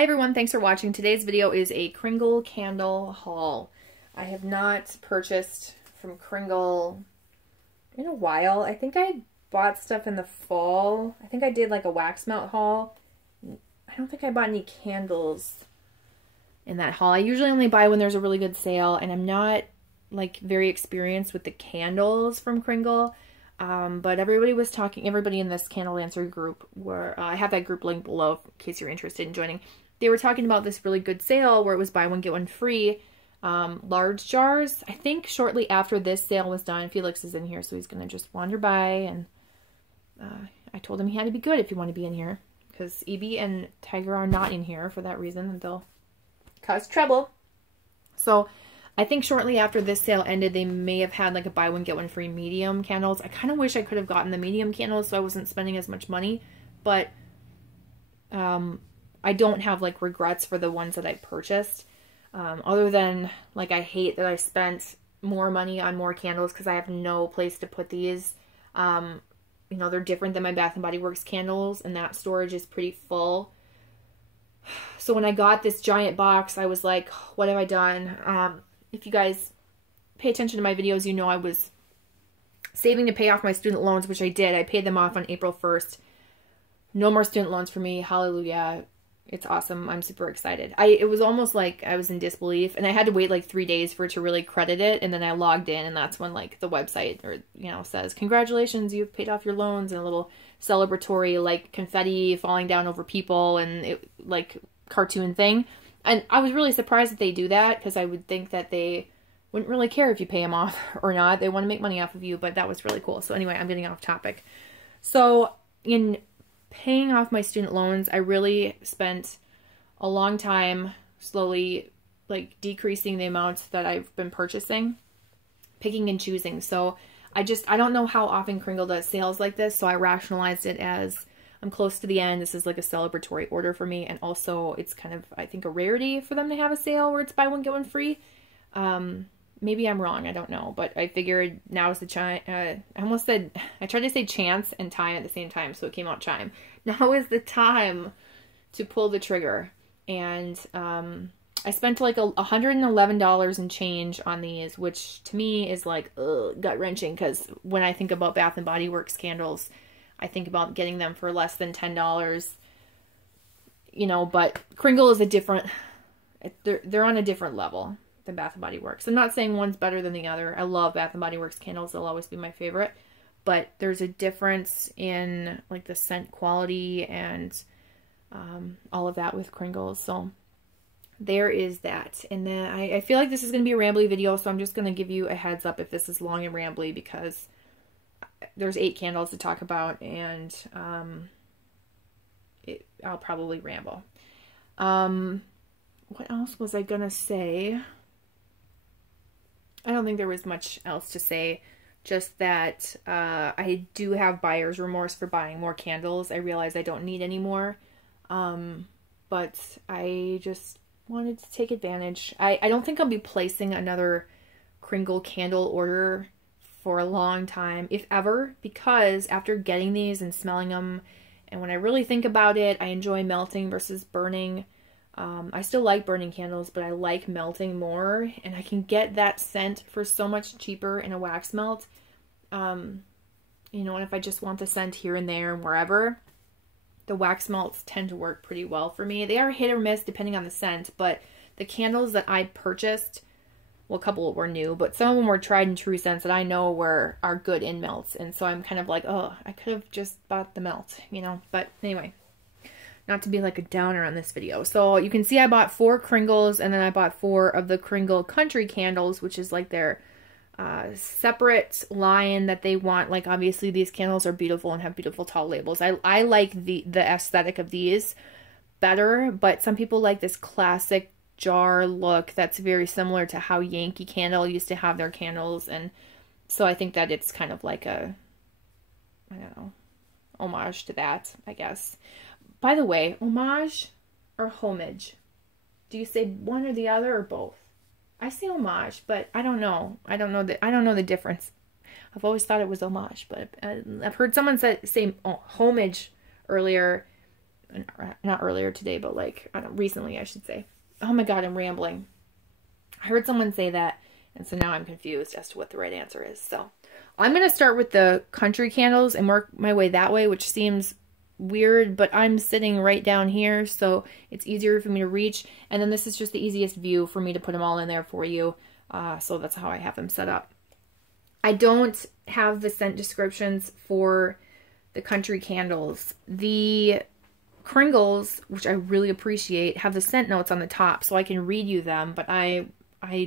Hi everyone, thanks for watching. Today's video is a Kringle candle haul. I have not purchased from Kringle in a while. I think I bought stuff in the fall. I think I did like a wax melt haul. I don't think I bought any candles in that haul. I usually only buy when there's a really good sale, and I'm not like very experienced with the candles from Kringle. But everybody was talking, everybody in this CandleDancer group, where I have that group link below in case you're interested in joining. They were talking about this really good sale where it was buy one, get one free, large jars. I think shortly after this sale was done, Felix is in here, so he's going to just wander by, and I told him he had to be good if you want to be in here, because Evie and Tiger are not in here for that reason, and they'll cause trouble. So I think shortly after this sale ended, they may have had like a buy one, get one free medium candles. I kind of wish I could have gotten the medium candles so I wasn't spending as much money, but I don't have like regrets for the ones that I purchased. Other than like I hate that I spent more money on more candles because I have no place to put these. You know, they're different than my Bath & Body Works candles, and that storage is pretty full. So when I got this giant box, I was like, what have I done? If you guys pay attention to my videos, you know I was saving to pay off my student loans, which I did. I paid them off on April 1st. No more student loans for me. Hallelujah. It's awesome. I'm super excited. It was almost like I was in disbelief, and I had to wait like 3 days for it to really credit it, and then I logged in, and that's when like the website, or you know, says congratulations, you've paid off your loans, and a little celebratory like confetti falling down over people, and it like cartoon thing. And I was really surprised that they do that, because I would think that they wouldn't really care if you pay them off or not. They want to make money off of you, but that was really cool. So anyway, I'm getting off topic. So in paying off my student loans, I really spent a long time slowly like decreasing the amounts that I've been purchasing, picking and choosing. So I don't know how often Kringle does sales like this, so I rationalized it as I'm close to the end. This is like a celebratory order for me, and also it's kind of, I think, a rarity for them to have a sale where it's buy one, get one free. Maybe I'm wrong, I don't know, but I figured now is the chime. I tried to say chance and time at the same time, so it came out chime. Now is the time to pull the trigger, and I spent like $111 and change on these, which to me is like gut-wrenching, because when I think about Bath & Body Works candles, I think about getting them for less than $10, you know, but Kringle is a different, they're on a different level than Bath & Body Works. I'm not saying one's better than the other. I love Bath & Body Works candles. They'll always be my favorite, but there's a difference in like the scent quality and all of that with Kringles. So there is that. And then I feel like this is going to be a rambly video, so I'm just going to give you a heads up if this is long and rambly, because there's 8 candles to talk about, and I'll probably ramble. What else was I gonna say? I don't think there was much else to say, just that I do have buyer's remorse for buying more candles. I realize I don't need any more, but I just wanted to take advantage. I don't think I'll be placing another Kringle candle order for a long time, if ever, because after getting these and smelling them, and when I really think about it, I enjoy melting versus burning. I still like burning candles, but I like melting more, and I can get that scent for so much cheaper in a wax melt. You know, and if I just want the scent here and there and wherever, the wax melts tend to work pretty well for me. They are hit or miss depending on the scent, but the candles that I purchased, well, a couple were new, but some of them were tried and true scents that I know are good in melts. And so I'm kind of like, oh, I could have just bought the melt, you know. But anyway, not to be like a downer on this video. So you can see I bought 4 Kringles, and then I bought 4 of the Kringle Country candles, which is like their separate line that they want. Like, obviously these candles are beautiful and have beautiful tall labels. I like the aesthetic of these better, but some people like this classic jar look that's very similar to how Yankee Candle used to have their candles, and so I think that it's kind of like a, I don't know, homage to that, I guess. By the way, homage or homage? Do you say one or the other, or both? I say homage, but I don't know. I don't know the difference. I've always thought it was homage, but I've heard someone say homage earlier, not earlier today, but like, I don't know, recently, I should say. Oh my God, I'm rambling. I heard someone say that, and so now I'm confused as to what the right answer is. So I'm going to start with the country candles and work my way that way, which seems weird, but I'm sitting right down here, so it's easier for me to reach. And then this is just the easiest view for me to put them all in there for you. So that's how I have them set up. I don't have the scent descriptions for the country candles. The Kringles, which I really appreciate, have the scent notes on the top, so I can read you them, but I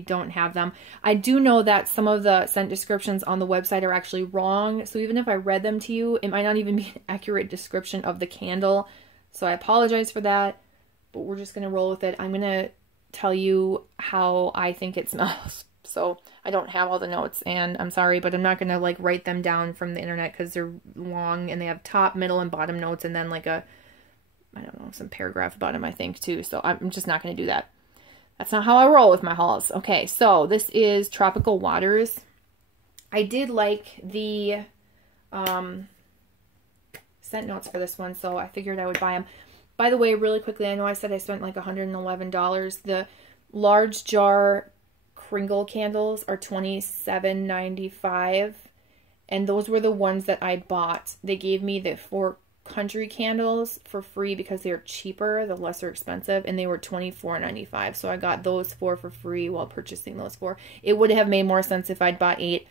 don't have them. I do know that some of the scent descriptions on the website are actually wrong, so even if I read them to you, it might not even be an accurate description of the candle, so I apologize for that, but we're just going to roll with it. I'm going to tell you how I think it smells. So I don't have all the notes, and I'm sorry, but I'm not going to like write them down from the internet because they're long and they have top, middle, and bottom notes, and then like a, I don't know, some paragraph bottom, I think, too. So I'm just not going to do that. That's not how I roll with my hauls. Okay, so this is Tropical Waters. I did like the scent notes for this one, so I figured I would buy them. By the way, really quickly, I know I said I spent like $111. The large jar Kringle candles are $27.95, and those were the ones that I bought. They gave me the 4 country candles for free because they're cheaper, the lesser expensive, and they were $24.95. So I got those 4 for free while purchasing those 4. It would have made more sense if I'd bought 8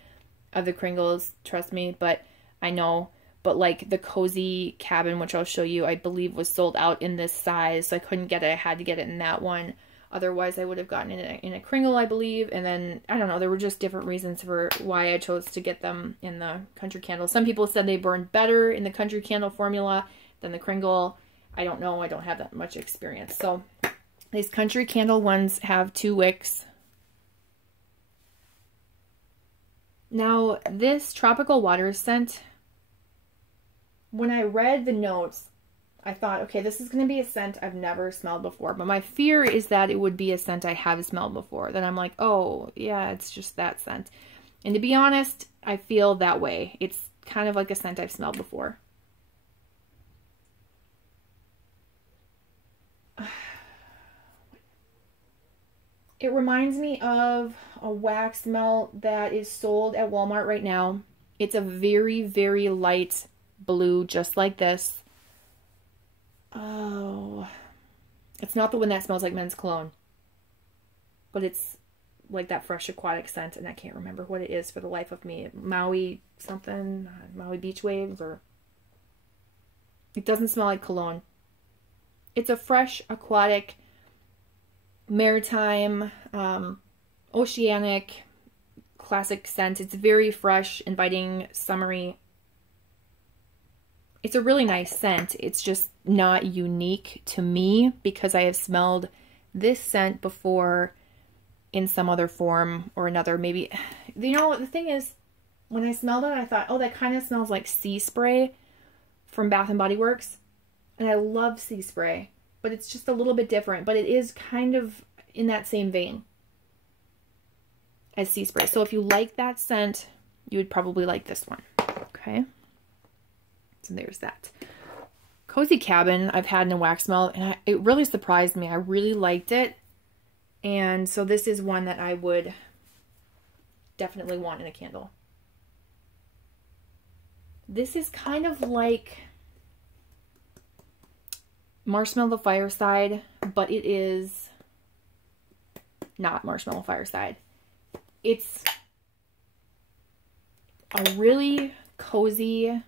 of the Kringles, trust me, but I know. But like the Cozy Cabin, which I'll show you, I believe was sold out in this size, so I couldn't get it. I had to get it in that one. Otherwise, I would have gotten it in a Kringle, I believe. And then, I don't know, there were just different reasons for why I chose to get them in the country candle. Some people said they burned better in the country candle formula than the Kringle. I don't know. I don't have that much experience. So, these country candle ones have 2 wicks. Now, this Tropical Waters scent, when I read the notes, I thought, okay, this is going to be a scent I've never smelled before. But my fear is that it would be a scent I have smelled before. That I'm like, oh, yeah, it's just that scent. And to be honest, I feel that way. It's kind of like a scent I've smelled before. It reminds me of a wax melt that is sold at Walmart right now. It's a very, very light blue, just like this. Oh, it's not the one that smells like men's cologne, but it's like that fresh aquatic scent, and I can't remember what it is for the life of me. Maui something, Maui beach waves, or it doesn't smell like cologne. It's a fresh aquatic, maritime, oceanic, classic scent. It's very fresh, inviting, summery. It's a really nice scent. It's just not unique to me because I have smelled this scent before in some other form or another. Maybe, you know, the thing is, when I smelled it, I thought, oh, that kind of smells like sea spray from Bath & Body Works. And I love sea spray, but it's just a little bit different. But it is kind of in that same vein as sea spray. So if you like that scent, you would probably like this one. Okay. So there's that. Cozy Cabin I've had in a wax melt, and it really surprised me. I really liked it. And so this is one that I would definitely want in a candle. This is kind of like Marshmallow Fireside, but it is not Marshmallow Fireside. It's a really cozy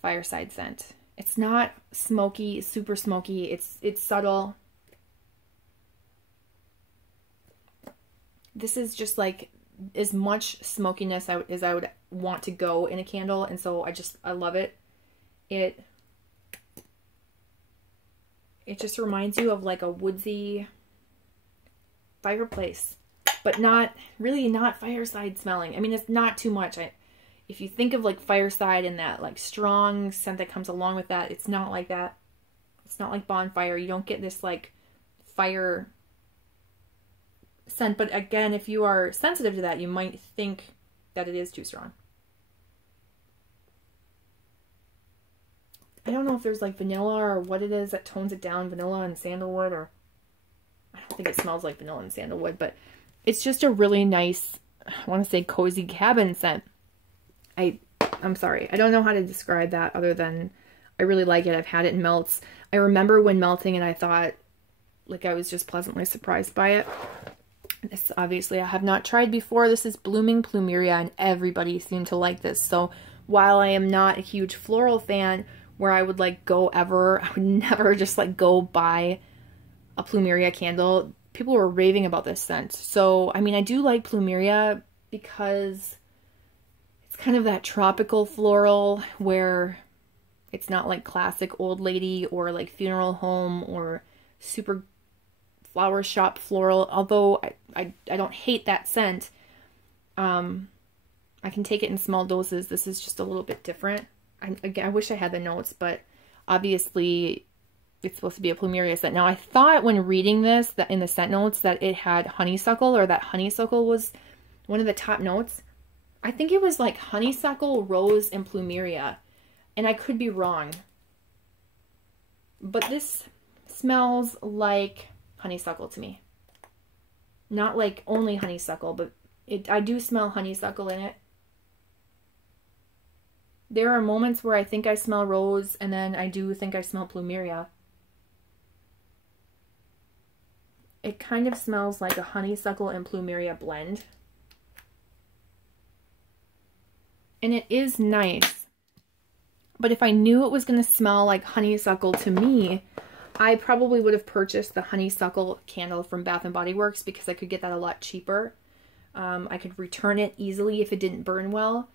fireside scent. It's not smoky, super smoky. It's subtle. This is just like as much smokiness as I would want to go in a candle, and so I love it. It just reminds you of like a woodsy fireplace, but not fireside smelling. I mean, it's not too much. If you think of like fireside and that like strong scent that comes along with that, it's not like that. It's not like bonfire. You don't get this like fire scent. But again, if you are sensitive to that, you might think that it is too strong. I don't know if there's like vanilla or what it is that tones it down, vanilla and sandalwood, or I don't think it smells like vanilla and sandalwood, but it's just a really nice, I want to say cozy cabin scent. I'm sorry, I don't know how to describe that other than I really like it. I've had it in melts. I remember when melting and I thought, like, I was just pleasantly surprised by it. This obviously I have not tried before. This is Blooming Plumeria, and everybody seemed to like this. So while I am not a huge floral fan where I would like go ever, I would never just like go buy a Plumeria candle. People were raving about this scent. So, I mean, I do like Plumeria because it's kind of that tropical floral where it's not like classic old lady or like funeral home or super flower shop floral. Although I don't hate that scent. I can take it in small doses. This is just a little bit different. I wish I had the notes, but obviously it's supposed to be a Plumeria scent. Now, I thought when reading this that in the scent notes that it had honeysuckle, or that honeysuckle was one of the top notes. I think it was like honeysuckle, rose, and Plumeria. And I could be wrong. But this smells like honeysuckle to me. Not like only honeysuckle, but I do smell honeysuckle in it. There are moments where I think I smell rose, and then I do think I smell Plumeria. It kind of smells like a honeysuckle and Plumeria blend. And it is nice. But if I knew it was going to smell like honeysuckle to me, I probably would have purchased the honeysuckle candle from Bath & Body Works because I could get that a lot cheaper. I could return it easily if it didn't burn well.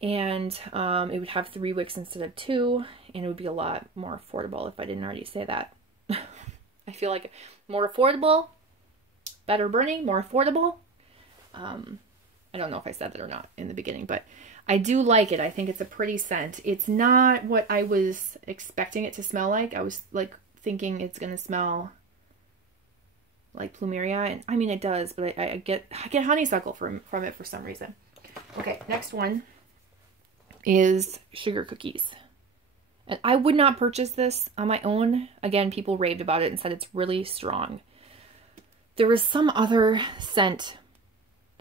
And it would have 3 wicks instead of 2. And it would be a lot more affordable if I didn't already say that. I feel like more affordable, better burning, more affordable. I don't know if I said that or not in the beginning, but I do like it. I think it's a pretty scent. It's not what I was expecting it to smell like. I was like thinking it's going to smell like Plumeria, and I mean it does, but I get honeysuckle from it for some reason. Okay, next one is sugar cookies. And I would not purchase this on my own. Again, people raved about it and said it's really strong. There was some other scent,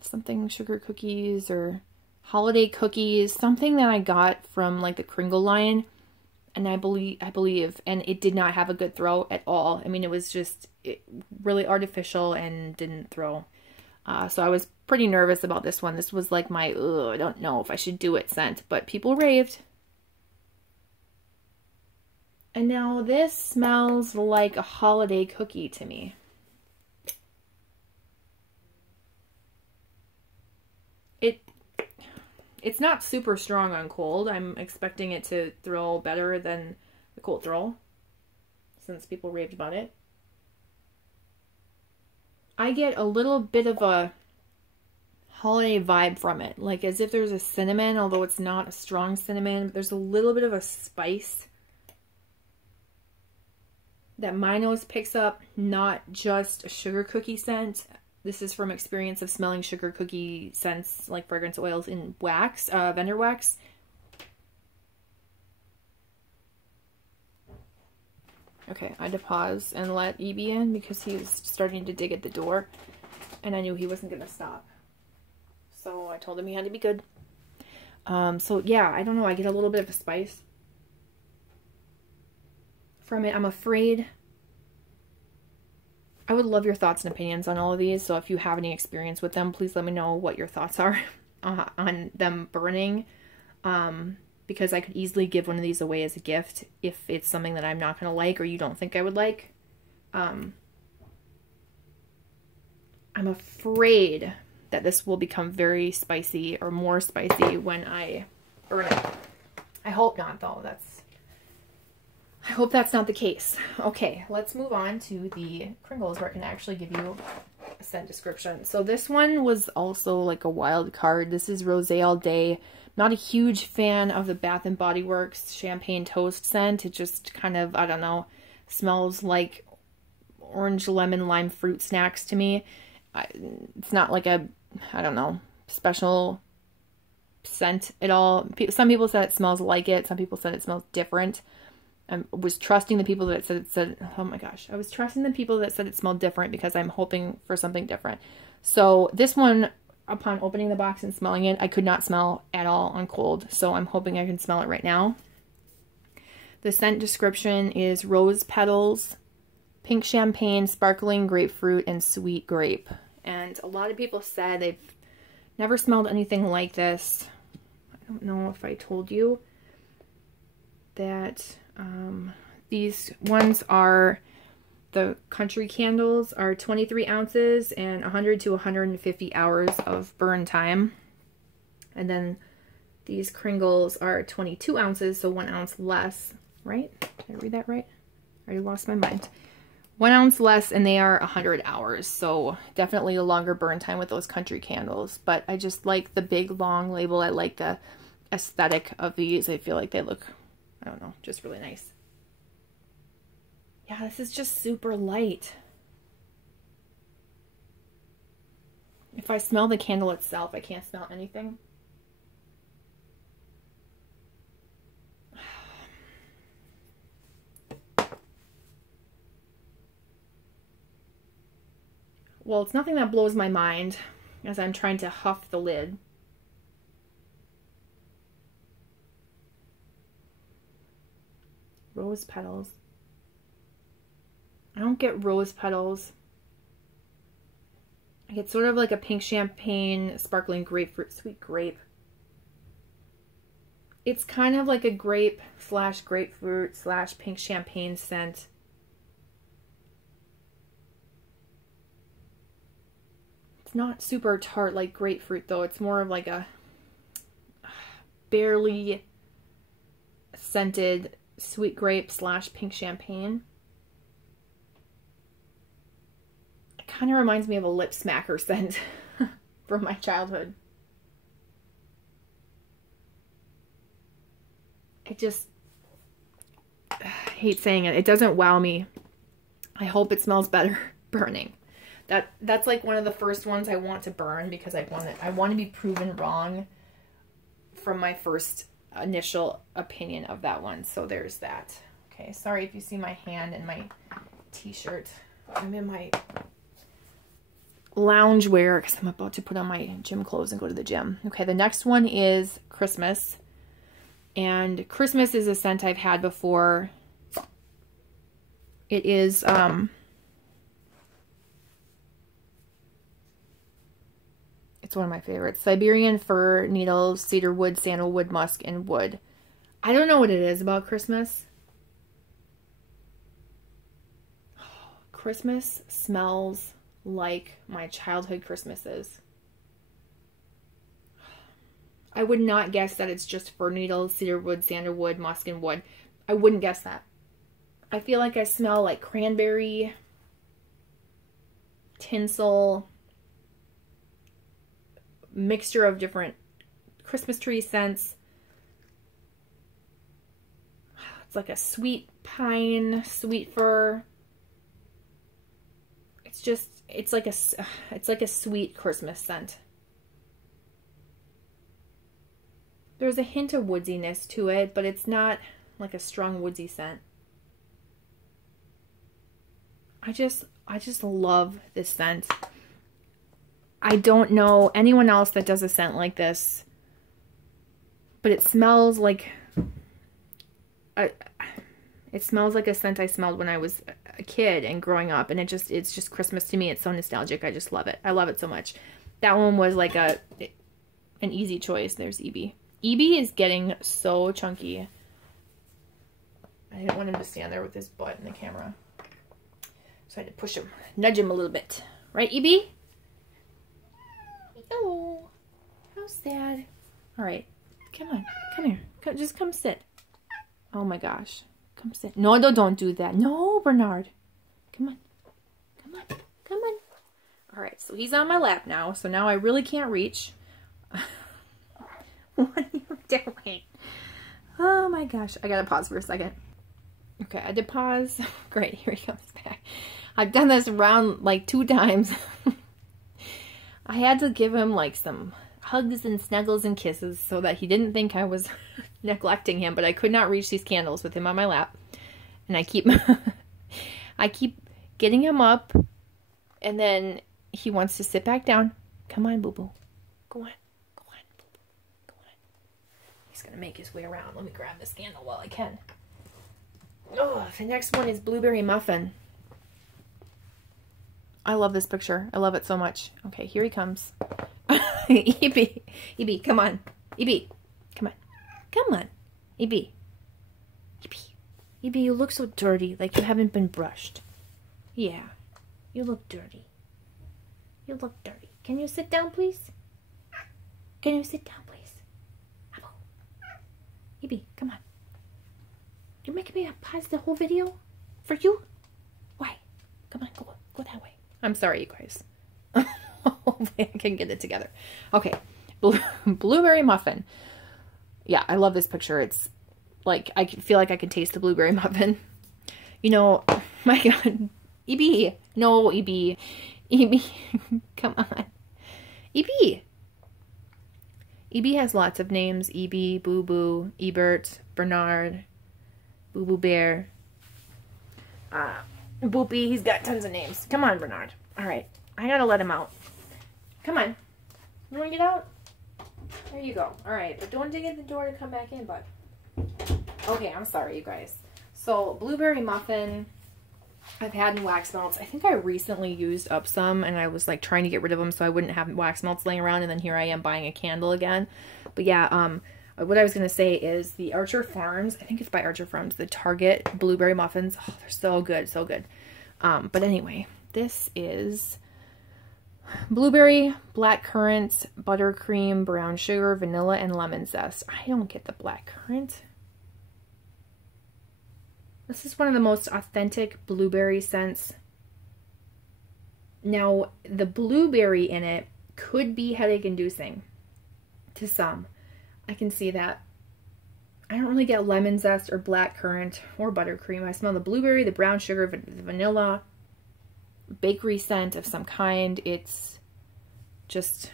something sugar cookies or holiday cookies, something that I got from like the Kringle line, and I believe, and it did not have a good throw at all. I mean, it was just really artificial and didn't throw. So I was pretty nervous about this one. This was like my, I don't know if I should do it scent, but people raved. And now this smells like a holiday cookie to me. It's not super strong on cold. I'm expecting it to throw better than the cold throw, since people raved about it. I get a little bit of a holiday vibe from it, like as if there's a cinnamon, although it's not a strong cinnamon, but there's a little bit of a spice that my nose picks up, not just a sugar cookie scent. This is from experience of smelling sugar cookie scents like fragrance oils in wax, vendor wax. Okay, I had to pause and let Evie in because he was starting to dig at the door and I knew he wasn't going to stop. So I told him he had to be good. So yeah, I don't know, I get a little bit of a spice from it. I'm afraid. I would love your thoughts and opinions on all of these. So if you have any experience with them, please let me know what your thoughts are on them burning. Because I could easily give one of these away as a gift if it's something that I'm not going to like or you don't think I would like. I'm afraid that this will become very spicy or more spicy when I burn it. I hope not, though. I hope that's not the case. Okay, let's move on to the Kringles where I can actually give you a scent description. So this one was also like a wild card. This is Rosé All Day. Not a huge fan of the Bath & Body Works Champagne Toast scent. It just kind of, I don't know, smells like orange, lemon, lime fruit snacks to me. It's not like a, I don't know, special scent at all. Some people said it smells like it. Some people said it smells different. I was trusting the people that said, oh my gosh, I was trusting the people that said it smelled different because I'm hoping for something different. So this one, upon opening the box and smelling it, I could not smell at all on cold. So I'm hoping I can smell it right now. The scent description is rose petals, pink champagne, sparkling grapefruit, and sweet grape. And a lot of people said they've never smelled anything like this. I don't know if I told you that these ones are, the country candles are 23 ounces and 100 to 150 hours of burn time. And then these Kringles are 22 ounces, so 1 ounce less, right? Did I read that right? I already lost my mind. 1 ounce less, and they are 100 hours, so definitely a longer burn time with those country candles. But I just like the big, long label. I like the aesthetic of these. I feel like they look, I don't know, just really nice. Yeah, this is just super light. If I smell the candle itself, I can't smell anything. Well, it's nothing that blows my mind as I'm trying to huff the lid. Rose petals. I don't get rose petals. I get sort of like a pink champagne, sparkling grapefruit, sweet grape. It's kind of like a grape slash grapefruit slash pink champagne scent. It's not super tart like grapefruit though. It's more of like a barely scented sweet grape slash pink champagne. It kind of reminds me of a lip smacker scent from my childhood. I hate saying it. It doesn't wow me. I hope it smells better burning. That's like one of the first ones I want to burn because I want to be proven wrong from my first initial opinion of that one. So there's that. Okay, sorry if you see my hand in my t-shirt. I'm in my lounge wear because I'm about to put on my gym clothes and go to the gym. Okay, the next one is Christmas. And Christmas is a scent I've had before. It is it's one of my favorites. Siberian fir, needles, cedarwood, sandalwood, musk, and wood. I don't know what it is about Christmas. Christmas smells like my childhood Christmases. I would not guess that it's just fir needles, cedarwood, sandalwood, musk, and wood. I wouldn't guess that. I feel like I smell like cranberry, tinsel, mixture of different Christmas tree scents. It's like a sweet pine, sweet fir. It's like a sweet Christmas scent. There's a hint of woodsiness to it, but it's not like a strong woodsy scent. I just love this scent. I don't know anyone else that does a scent like this, but it smells like it smells like a scent I smelled when I was a kid and growing up, and it's just Christmas to me. It's so nostalgic. I just love it. I love it so much. That one was like an easy choice. There's EB. EB is getting so chunky. I didn't want him to stand there with his butt in the camera, so I had to push him, nudge him a little bit. Right, EB? Oh, how sad. All right, come on, come here. Just come sit. Oh my gosh, come sit. No, don't do that. No, Bernard. Come on, come on, come on. All right, so he's on my lap now, so now I really can't reach. What are you doing? Oh my gosh, I gotta pause for a second. Okay, I did pause. Great, here he comes back. I've done this round like 2 times. I had to give him like some hugs and snuggles and kisses so that he didn't think I was neglecting him, but I could not reach these candles with him on my lap. And I keep, I keep getting him up, and then he wants to sit back down. Come on, boo-boo. Go on. Go on, boo-boo. Go on. He's going to make his way around. Let me grab this candle while I can. Oh, the next one is Blueberry Muffin. I love this picture. I love it so much. Okay, here he comes. EB. EB, come on. EB, come on. Come on. EB. EB. EB, you look so dirty, like you haven't been brushed. Yeah, you look dirty. You look dirty. Can you sit down, please? Can you sit down, please? EB, come on. You're making me pause the whole video? For you? Why? Come on, go that way. I'm sorry, you guys. Hopefully I can get it together. Okay, Blueberry Muffin. Yeah, I love this picture. It's like, I feel like I can taste the blueberry muffin. You know, my God. EB. No, EB. EB. Come on. EB. EB has lots of names. EB, Boo Boo, Ebert, Bernard, Boo Boo Bear. Boopy. He's got tons of names. Come on, Bernard. All right. I gotta let him out. Come on. You wanna get out? There you go. All right. But don't dig at the door to come back in, bud. Okay, I'm sorry, you guys. So, Blueberry Muffin, I've had in wax melts. I think I recently used up some, and I was like trying to get rid of them so I wouldn't have wax melts laying around, and then here I am buying a candle again. But yeah, what I was going to say is the Archer Farms, I think it's by Archer Farms, the Target Blueberry Muffins. Oh, they're so good, so good. But anyway, this is blueberry, black currants, buttercream, brown sugar, vanilla, and lemon zest. I don't get the black currant. This is one of the most authentic blueberry scents. Now, the blueberry in it could be headache-inducing to some. I can see that. I don't really get lemon zest or black currant or buttercream. I smell the blueberry, the brown sugar, the vanilla, bakery scent of some kind. It's just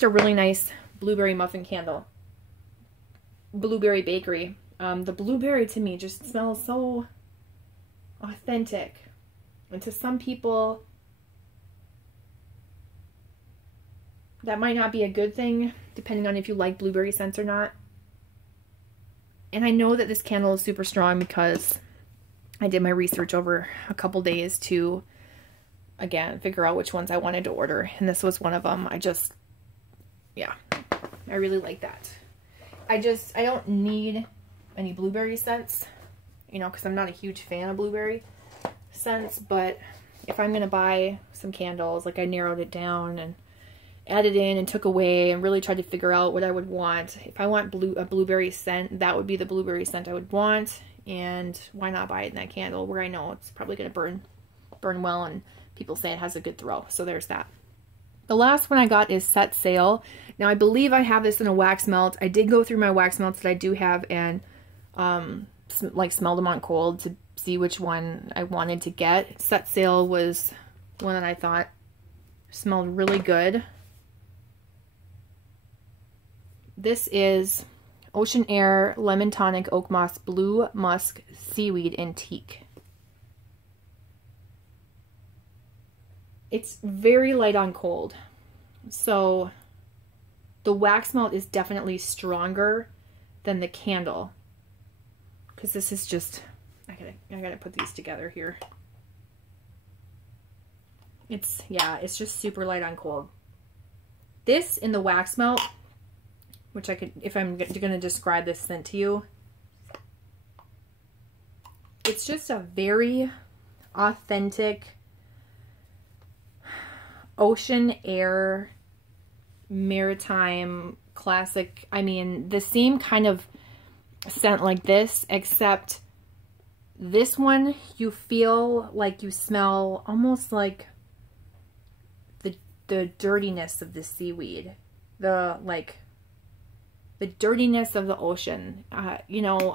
a really nice blueberry muffin candle. Blueberry bakery. The blueberry to me just smells so authentic. And to some people, that might not be a good thing, depending on if you like blueberry scents or not. And I know that this candle is super strong because I did my research over a couple days to, again, figure out which ones I wanted to order. And this was one of them. Yeah, I really like that. I don't need any blueberry scents, you know, because I'm not a huge fan of blueberry scents. But if I'm going to buy some candles, like I narrowed it down and added in and took away and really tried to figure out what I would want. If I want a blueberry scent, that would be the blueberry scent I would want. And why not buy it in that candle where I know it's probably going to burn well and people say it has a good throw. So there's that. The last one I got is Set Sail. Now, I believe I have this in a wax melt. I did go through my wax melts that I do have and like smelled them on cold to see which one I wanted to get. Set Sail was one that I thought smelled really good. This is Ocean Air Lemon Tonic Oak Moss Blue Musk Seaweed Antique. It's very light on cold. So the wax melt is definitely stronger than the candle. Because this is just, I gotta put these together here. It's just super light on cold. This in the wax melt, which I could, if I'm going to describe this scent to you, it's just a very authentic ocean air, maritime, classic. I mean, the same kind of scent like this, except this one, you feel like you smell almost like the dirtiness of the seaweed. The dirtiness of the ocean. You know,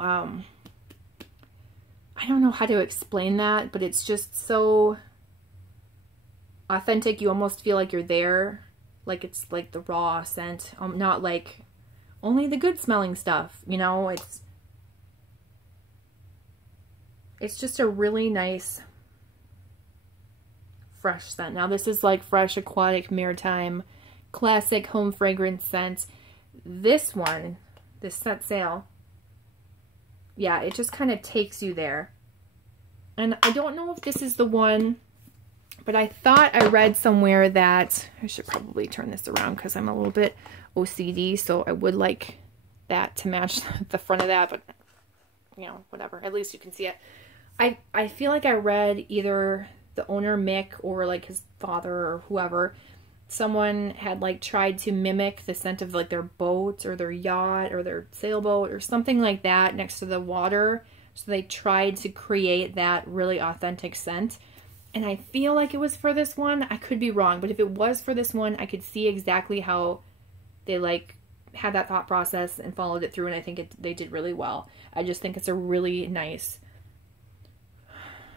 I don't know how to explain that, but it's just so authentic. You almost feel like you're there. Like it's like the raw scent. Not like only the good smelling stuff. You know, It's just a really nice fresh scent. Now this is like fresh, aquatic, maritime, classic home fragrance scent. This one, this Scent Sale, yeah, it just kind of takes you there. And I don't know if this is the one, but I thought I read somewhere that, I should probably turn this around because I'm a little bit OCD, so I would like that to match the front of that, but you know, whatever, at least you can see it. I feel like I read either the owner, Mick, or like his father or whoever, someone had like tried to mimic the scent of like their boat or their yacht or their sailboat or something like that next to the water. So they tried to create that really authentic scent. And I feel like it was for this one. I could be wrong, but if it was for this one, I could see exactly how they like had that thought process and followed it through. And I think they did really well. I just think it's a really nice,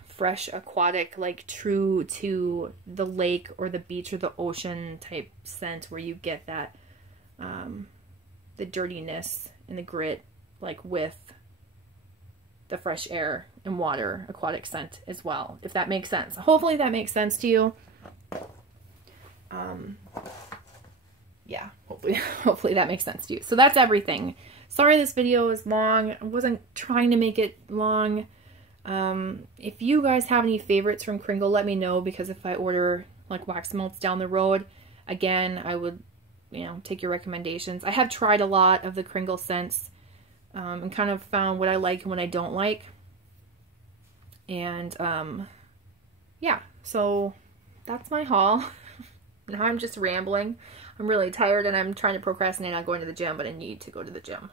fresh, aquatic, like true to the lake or the beach or the ocean type scent where you get that, the dirtiness and the grit, like with the fresh air and water aquatic scent as well, if that makes sense. Hopefully that makes sense to you. Yeah, hopefully that makes sense to you. So that's everything. Sorry this video is long. I wasn't trying to make it long. If you guys have any favorites from Kringle, let me know, because if I order like wax melts down the road, again, I would, you know, take your recommendations. I have tried a lot of the Kringle scents, and kind of found what I like and what I don't like. And, yeah, so that's my haul. Now I'm just rambling. I'm really tired and I'm trying to procrastinate on going to the gym, but I need to go to the gym.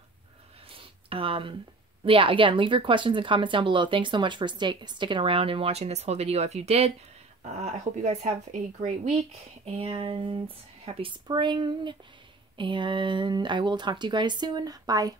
Yeah, again, leave your questions and comments down below. Thanks so much for sticking around and watching this whole video if you did. I hope you guys have a great week and happy spring. And I will talk to you guys soon. Bye.